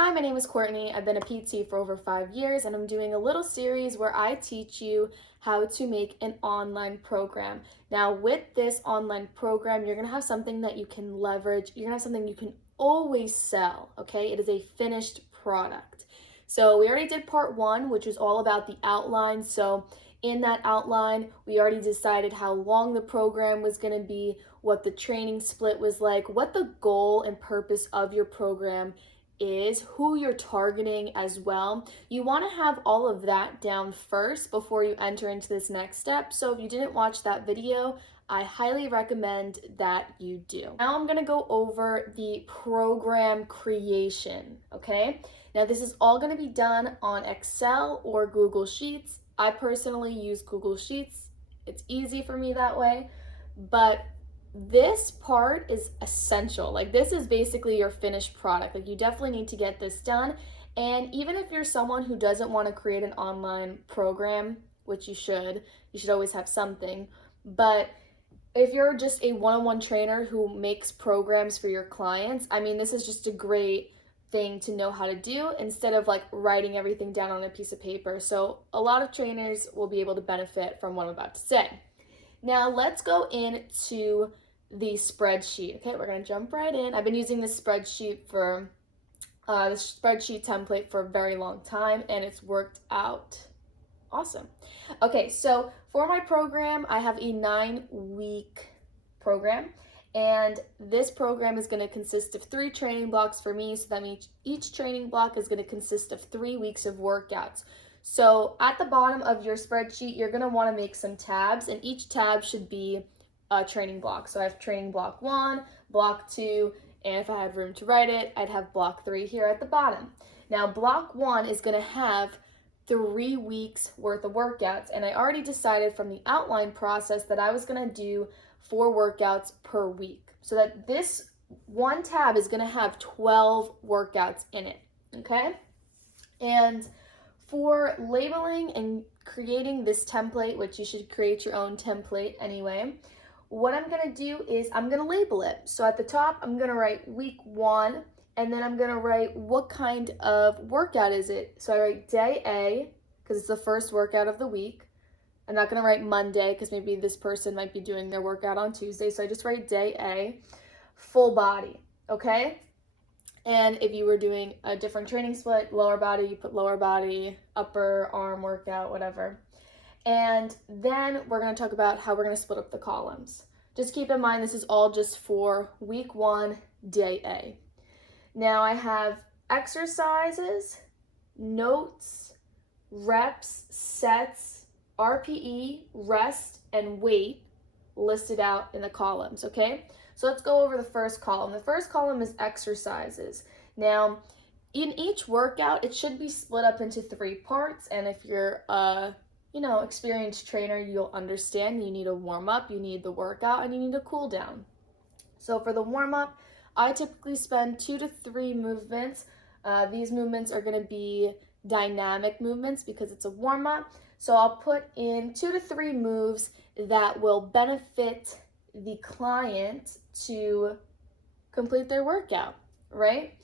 Hi, my name is Courtney. I've been a PT for over 5 years, and I'm doing a little series where I teach you how to make an online program. Now, with this online program, you're gonna have something that you can leverage. You're gonna have something you can always sell, okay? It is a finished product. So, we already did part one, which was all about the outline. So, in that outline, we already decided how long the program was gonna be, what the training split was like, what the goal and purpose of your program is, who you're targeting as well. You want to have all of that down first before you enter into this next step. So if you didn't watch that video, I highly recommend that you do. Now I'm going to go over the program creation, okay? Now this is all going to be done on Excel or Google Sheets. I personally use Google Sheets. It's easy for me that way, but this part is essential. Like, this is basically your finished product. Like, you definitely need to get this done. And even if you're someone who doesn't want to create an online program, which you should always have something. But if you're just a one-on-one trainer who makes programs for your clients, I mean, this is just a great thing to know how to do instead of like writing everything down on a piece of paper. So a lot of trainers will be able to benefit from what I'm about to say. Now let's go into the spreadsheet. Okay, we're gonna jump right in. I've been using this spreadsheet for this spreadsheet template for a very long time, and it's worked out awesome. Okay, so for my program, I have a 9-week program, and this program is going to consist of 3 training blocks for me. So that means each training block is going to consist of 3 weeks of workouts. So at the bottom of your spreadsheet, you're going to want to make some tabs, and each tab should be a training block. So I have training block 1, block 2, and if I had room to write it, I'd have block 3 here at the bottom. Now, block 1 is going to have 3 weeks worth of workouts, and I already decided from the outline process that I was going to do 4 workouts per week, so that this one tab is going to have 12 workouts in it. Okay, and for labeling and creating this template, which you should create your own template anyway, what I'm going to do is I'm going to label it. So at the top, I'm going to write week 1, and then I'm going to write what kind of workout is it. So I write day A because it's the first workout of the week. I'm not going to write Monday because maybe this person might be doing their workout on Tuesday. So I just write day A, full body, okay? And if you were doing a different training split, lower body, you put lower body, upper arm workout, whatever. And then we're going to talk about how we're going to split up the columns. Just keep in mind, this is all just for week 1, day A. Now I have exercises, notes, reps, sets, RPE, rest, and weight listed out in the columns, okay? So let's go over the first column. The first column is exercises. Now, in each workout, it should be split up into 3 parts, and if you're a experienced trainer, you'll understand you need a warm-up, you need the workout, and you need a cool down. So for the warm-up, I typically spend 2 to 3 movements. These movements are going to be dynamic movements because it's a warm-up. So I'll put in 2 to 3 moves that will benefit the client to complete their workout, right?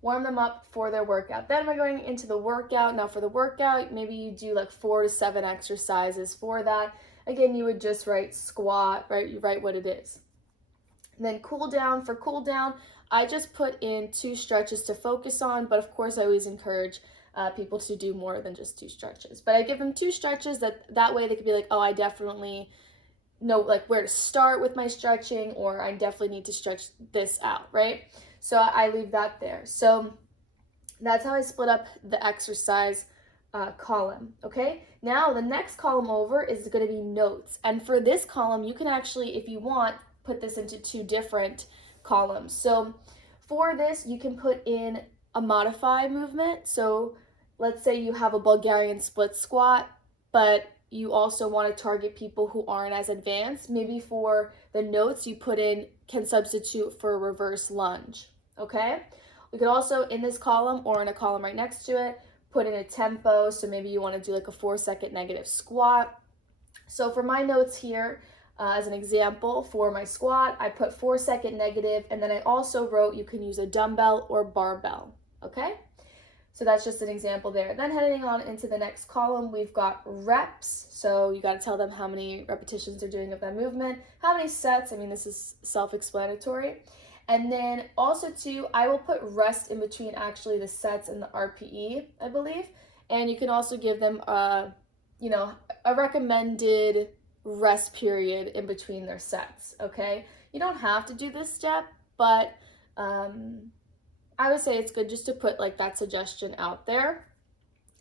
Warm them up for their workout. Then we're going into the workout. Now for the workout, maybe you do like 4 to 7 exercises for that. Again, you would just write squat, right? You write what it is. And then cool down. For cool down, I just put in 2 stretches to focus on, but of course I always encourage people to do more than just 2 stretches. But I give them 2 stretches that way they could be like, oh, I definitely know like where to start with my stretching, or I definitely need to stretch this out, right? So I leave that there. So that's how I split up the exercise column, okay? Now the next column over is going to be notes. And for this column, you can actually, if you want, put this into 2 different columns. So for this, you can put in a modify movement. So let's say you have a Bulgarian split squat, but you also want to target people who aren't as advanced. Maybe for the notes, you put in can substitute for a reverse lunge, okay? We could also, in this column or in a column right next to it, put in a tempo. So maybe you want to do like a 4-second negative squat. So for my notes here, as an example, for my squat, I put 4-second negative, and then I also wrote you can use a dumbbell or barbell, okay? So that's just an example there. Then heading on into the next column, we've got reps. So you got to tell them how many repetitions they're doing of that movement, how many sets. I mean, this is self-explanatory. And then also too, I will put rest in between actually the sets and the RPE, I believe. And you can also give them a recommended rest period in between their sets, okay? You don't have to do this step, but I would say it's good just to put like that suggestion out there,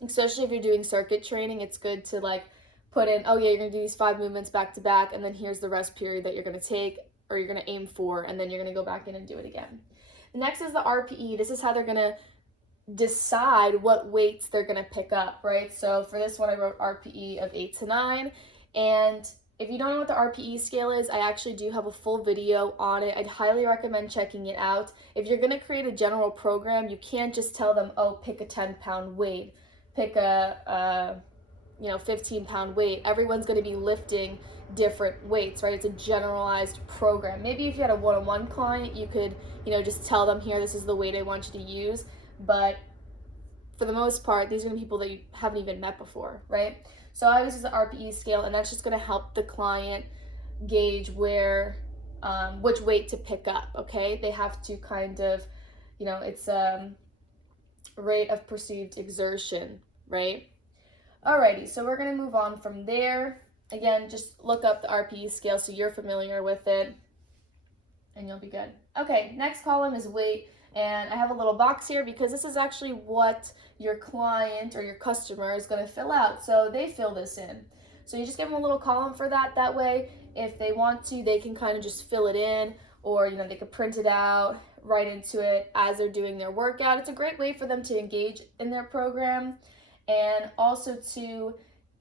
especially if you're doing circuit training. It's good to like put in, oh yeah, you're gonna do these 5 movements back to back, and then here's the rest period that you're gonna take or you're gonna aim for, and then you're gonna go back in and do it again. The next is the RPE. This is how they're gonna decide what weights they're gonna pick up, right? So for this one, I wrote RPE of 8 to 9, and if you don't know what the RPE scale is, I actually do have a full video on it. I'd highly recommend checking it out. If you're gonna create a general program, you can't just tell them, oh, pick a 10-pound weight, pick a 15-pound weight. Everyone's gonna be lifting different weights, right? It's a generalized program. Maybe if you had a one-on-one client, you could, just tell them, here, this is the weight I want you to use. But for the most part, these are gonna be people that you haven't even met before, right? So I always use the RPE scale, and that's just going to help the client gauge which weight to pick up, okay? They have to kind of, it's rate of perceived exertion, right? Alrighty, so we're going to move on from there. Again, just look up the RPE scale so you're familiar with it, and you'll be good. Okay, next column is weight. And I have a little box here because this is actually what your client or your customer is going to fill out. So they fill this in. So you just give them a little column for that. That way, if they want to, they can kind of just fill it in, or they could print it out, write into it as they're doing their workout. It's a great way for them to engage in their program, and also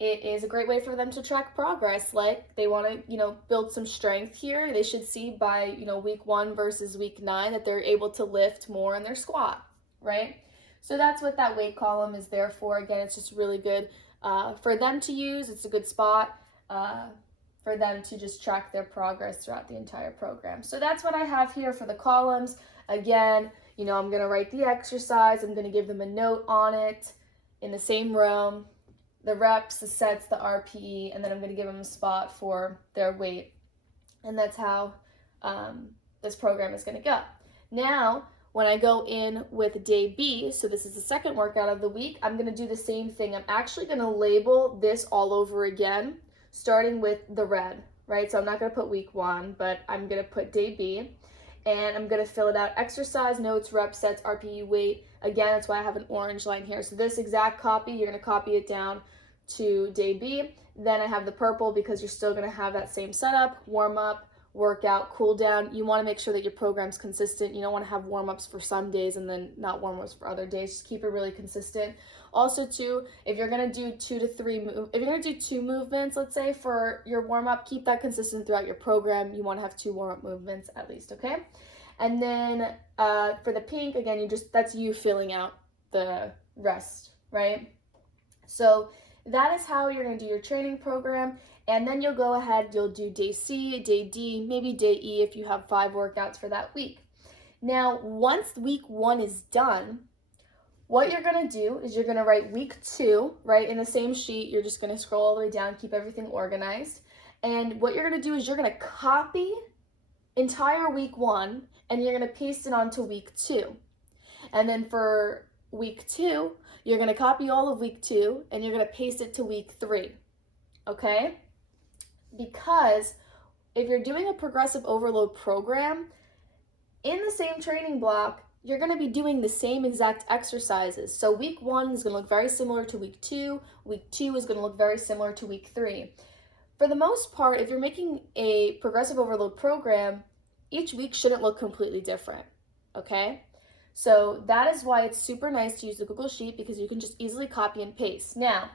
it is a great way for them to track progress. Like they want to, build some strength here. They should see by, week 1 versus week 9 that they're able to lift more in their squat, right? So that's what that weight column is there for. Again, it's just really good for them to use. It's a good spot for them to just track their progress throughout the entire program. So that's what I have here for the columns. Again, I'm going to write the exercise. I'm going to give them a note on it in the same row. The reps, the sets, the RPE, and then I'm going to give them a spot for their weight. And that's how this program is going to go. Now, when I go in with day B, so this is the second workout of the week, I'm going to do the same thing. I'm actually going to label this all over again, starting with the red, right? So I'm not going to put week 1, but I'm going to put day B. And I'm going to fill it out: exercise, notes, reps, sets, RPE, weight. Again, that's why I have an orange line here. So this exact copy, you're going to copy it down to day B. Then I have the purple because you're still going to have that same setup: warm up, workout, cool down. You want to make sure that your program's consistent. You don't want to have warm-ups for some days and then not warm-ups for other days. Just keep it really consistent. Also too, if you're going to do 2 to 3 if you're going to do 2 movements, let's say, for your warm-up, keep that consistent throughout your program. You want to have 2 warm-up movements at least, okay? And then for the pink, again, that's you filling out the rest, right? So that is how you're going to do your training program. And then you'll go ahead, you'll do day C, day D, maybe day E if you have 5 workouts for that week. Now, once week 1 is done, what you're going to do is you're going to write week 2, right, in the same sheet. You're just going to scroll all the way down, keep everything organized. And what you're going to do is you're going to copy entire week 1 and you're going to paste it onto week 2. And then for week 2, you're going to copy all of week 2 and you're going to paste it to week 3. Okay? Because if you're doing a progressive overload program, in the same training block, you're going to be doing the same exact exercises. So week 1 is going to look very similar to week 2. Week 2 is going to look very similar to week 3. For the most part, if you're making a progressive overload program, each week shouldn't look completely different, okay? So that is why it's super nice to use the Google Sheet, because you can just easily copy and paste. Now,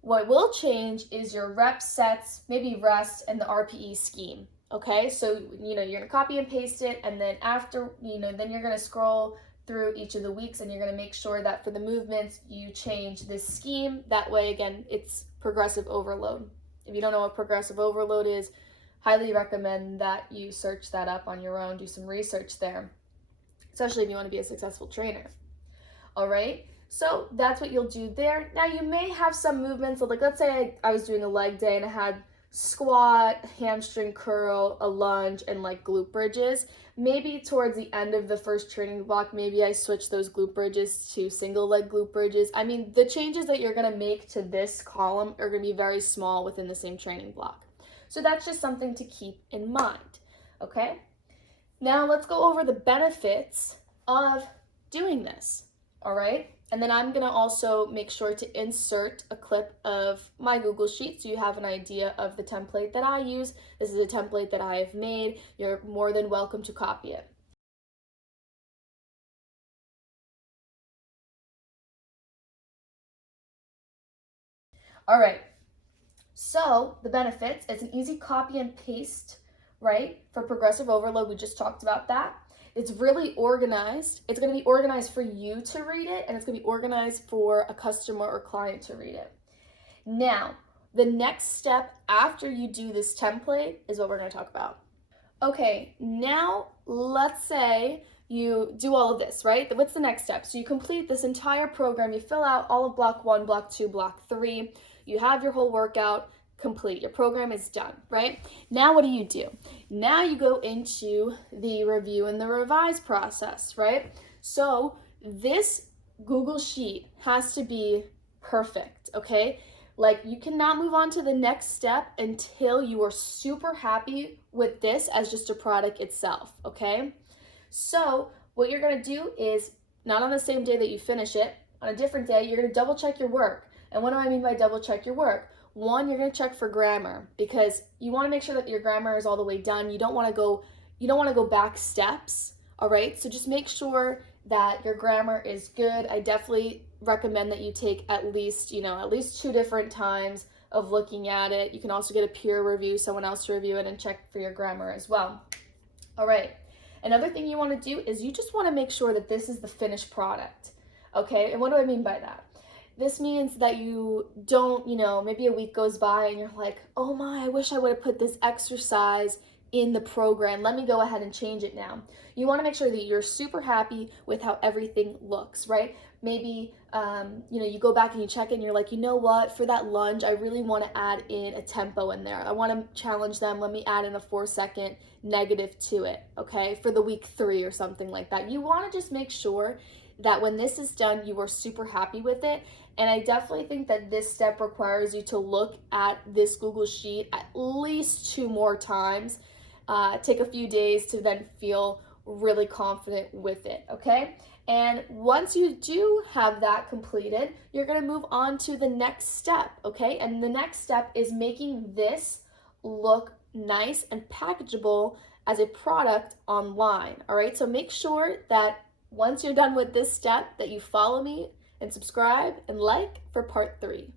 what will change is your reps, sets, maybe rest, and the RPE scheme. Okay, so you're gonna copy and paste it, and then after, then you're gonna scroll through each of the weeks and you're gonna make sure that for the movements you change this scheme. That way, again, it's progressive overload. If you don't know what progressive overload is, highly recommend that you search that up on your own, do some research there, especially if you want to be a successful trainer. All right. So that's what you'll do there. Now you may have some movements, like let's say I was doing a leg day and I had squat, hamstring curl, a lunge, and like glute bridges. Maybe towards the end of the first training block, maybe I switch those glute bridges to single leg glute bridges. I mean, the changes that you're gonna make to this column are gonna be very small within the same training block. So that's just something to keep in mind, okay? Now let's go over the benefits of doing this, all right? And then I'm gonna also make sure to insert a clip of my Google Sheet so you have an idea of the template that I use. This is a template that I have made. You're more than welcome to copy it. All right, so the benefits, it's an easy copy and paste, right? For progressive overload, we just talked about that. It's really organized. It's going to be organized for you to read it, and it's going to be organized for a customer or client to read it. Now, the next step after you do this template is what we're going to talk about. Okay, now let's say you do all of this, right? What's the next step? So you complete this entire program, you fill out all of block 1, block 2, block 3, you have your whole workout complete. Your program is done, right? Now what do? Now you go into the review and the revise process, right? So this Google Sheet has to be perfect, okay? Like, you cannot move on to the next step until you are super happy with this as just a product itself, okay? So what you're gonna do is, not on the same day that you finish it, on a different day, you're gonna double check your work. And what do I mean by double check your work? One, you're gonna check for grammar, because you wanna make sure that your grammar is all the way done. You don't wanna go back steps, all right? So just make sure that your grammar is good. I definitely recommend that you take at least 2 different times of looking at it. You can also get a peer review, someone else to review it and check for your grammar as well. All right. Another thing you want to do is you just want to make sure that this is the finished product. Okay? And what do I mean by that? This means that you don't, maybe a week goes by and you're like, oh my, I wish I would have put this exercise in the program. Let me go ahead and change it now. You want to make sure that you're super happy with how everything looks, right? Maybe, you go back and you check it and you're like, you know what, for that lunge, I really want to add in a tempo in there. I want to challenge them. Let me add in a 4-second negative to it, okay, for the week 3 or something like that. You want to just make sure that when this is done, you are super happy with it. And I definitely think that this step requires you to look at this Google Sheet at least 2 more times. Take a few days to then feel really confident with it, okay? And once you do have that completed, you're gonna move on to the next step, okay? And the next step is making this look nice and packageable as a product online, all right? So make sure that once you're done with this step that you follow me and subscribe and like for part 3.